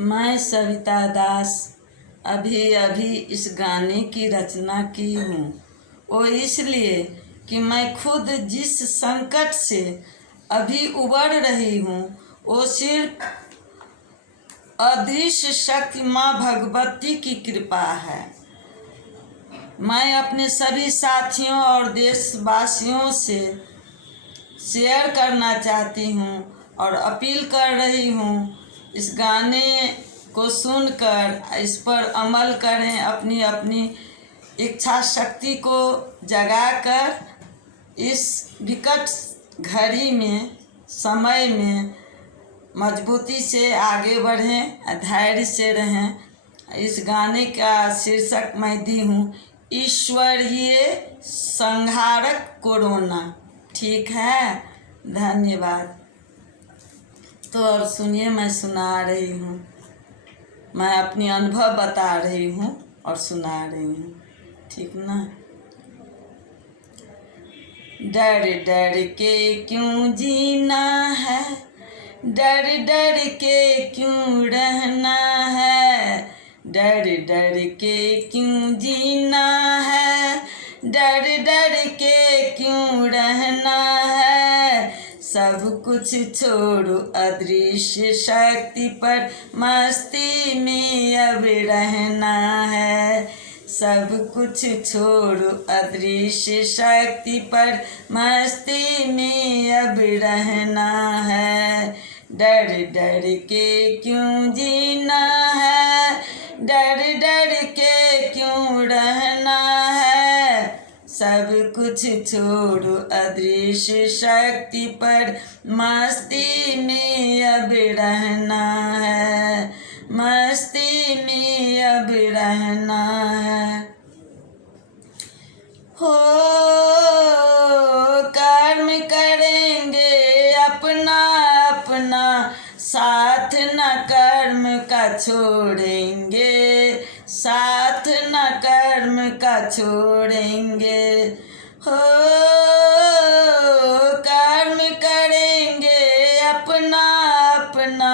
मैं सविता दास अभी अभी इस गाने की रचना की हूँ। वो इसलिए कि मैं खुद जिस संकट से अभी उबर रही हूँ वो सिर्फ अदृश्य शक्ति माँ भगवती की कृपा है। मैं अपने सभी साथियों और देशवासियों से शेयर करना चाहती हूँ और अपील कर रही हूँ, इस गाने को सुनकर इस पर अमल करें। अपनी अपनी इच्छा शक्ति को जगाकर इस विकट घड़ी में समय में मजबूती से आगे बढ़ें, धैर्य से रहें। इस गाने का शीर्षक मैं दी हूँ, ईश्वरीय संहारक कोरोना। ठीक है, धन्यवाद। तो और सुनिए, मैं सुना रही हूँ, मैं अपनी अनुभव बता रही हूँ और सुना रही हूँ, ठीक ना। डर डर के क्यों जीना है, डर डर के क्यों रहना है, डर डर के क्यों जीना है, डर डर के क्यों रहना है। सब कुछ छोड़ो अदृश्य शक्ति पर मस्ती में अब रहना है। सब कुछ छोड़ो अदृश्य शक्ति पर मस्ती में अब रहना है। डर डर के क्यों जीना है, डर डर के क्यों रहना है। सब कुछ छोड़ो अदृश्य शक्ति पर मस्ती में अब रहना है, मस्ती में अब रहना है। हो कर्म करेंगे अपना अपना, साथ न कर्म का छोड़ेंगे, साथ न कर्म का छोड़ेंगे। हो कर्म करेंगे अपना अपना,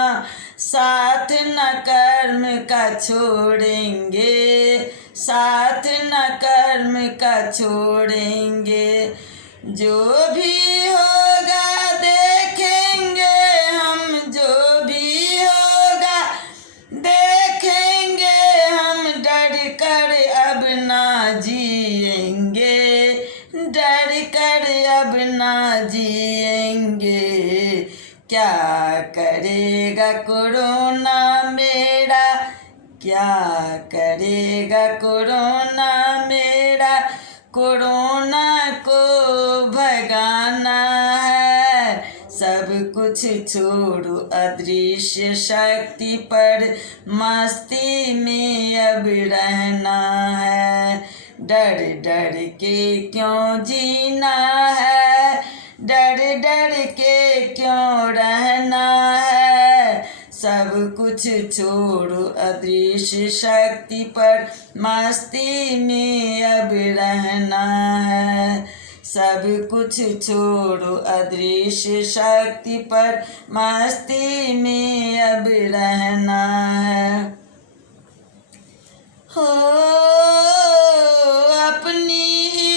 साथ न कर्म का छोड़ेंगे, साथ न कर्म का छोड़ेंगे। जो भी होगा देखेंगे हम, जो भी होगा देखेंगे हम, डर कर अब ना जिएंगे, डर कर अब ना जिएंगे। क्या करेगा कोरोना मेरा, क्या करेगा कोरोना मेरा, कोरोना को भगाना है। सब कुछ छोड़ो अदृश्य शक्ति पर मस्ती में अब रहना है। डर डर के क्यों जीना है, डर डर के क्यों रहना है। सब कुछ छोड़ो अदृश्य शक्ति पर मस्ती में अब रहना है। सब कुछ छोड़ो अदृश्य शक्ति पर मस्ती में अब रहना है। हो अपनी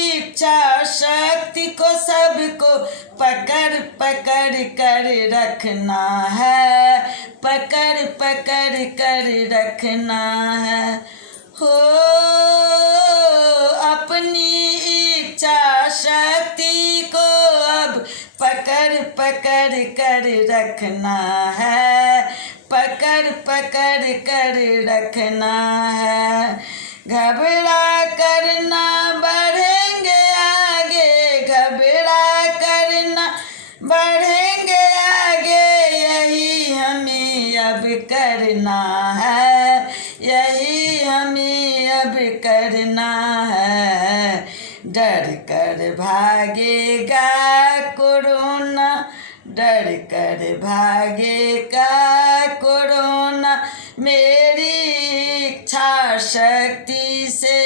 इच्छा शक्ति को सबको पकड़ पकड़ कर रखना है, पकड़ पकड़ कर रखना है। हो अपनी इच्छा शक्ति को अब पकड़ पकड़ कर रखना है, पकड़ पकड़ कर रखना है। घबरा करना बढ़ेंगे आगे, घबरा करना बढ़ेंगे आगे, यही हमें अब करना है, यही हमें अब करना है। डर कर भागेगा कोरोना, डर कर भागेगा कोरोना, मेरी इच्छा शक्ति से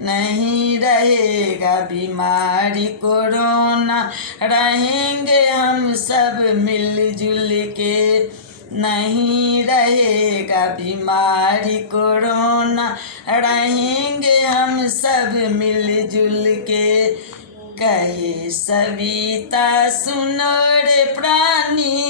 नहीं रहेगा बीमारी कोरोना। रहेंगे हम सब मिलजुल के, नहीं रहेगा बीमारी कोरोना, रहेंगे हम सब मिलजुल के। कहे सविता सुनो रे प्राणी,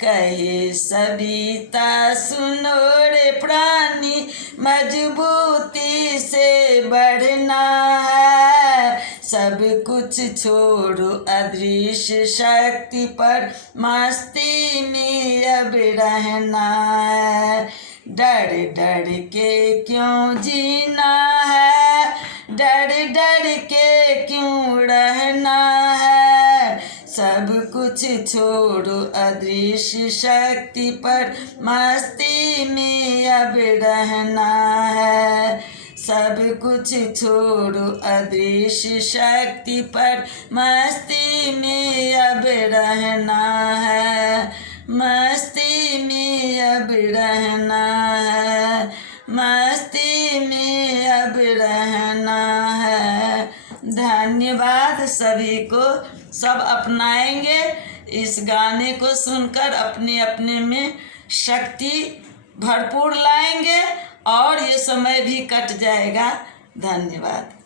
कहे सविता सुनो रे प्राणी, मजबूती से बढ़ना है। सब कुछ छोड़ो अदृश्य शक्ति पर, मस्ती में अब रहना है। डर डर के क्यों जीना है, डर डर के क्यों रहना है। सब कुछ छोड़ो अदृश्य शक्ति पर, मस्ती में अब रहना है। सब कुछ छोड़ो अदृश्य शक्ति पर, मस्ती में अब रहना है। मस्ती में अब रहना है, मस्ती में अब रहना है। धन्यवाद सभी को। सब अपनाएंगे इस गाने को सुनकर, अपने अपने में शक्ति भरपूर लाएंगे और ये समय भी कट जाएगा। धन्यवाद।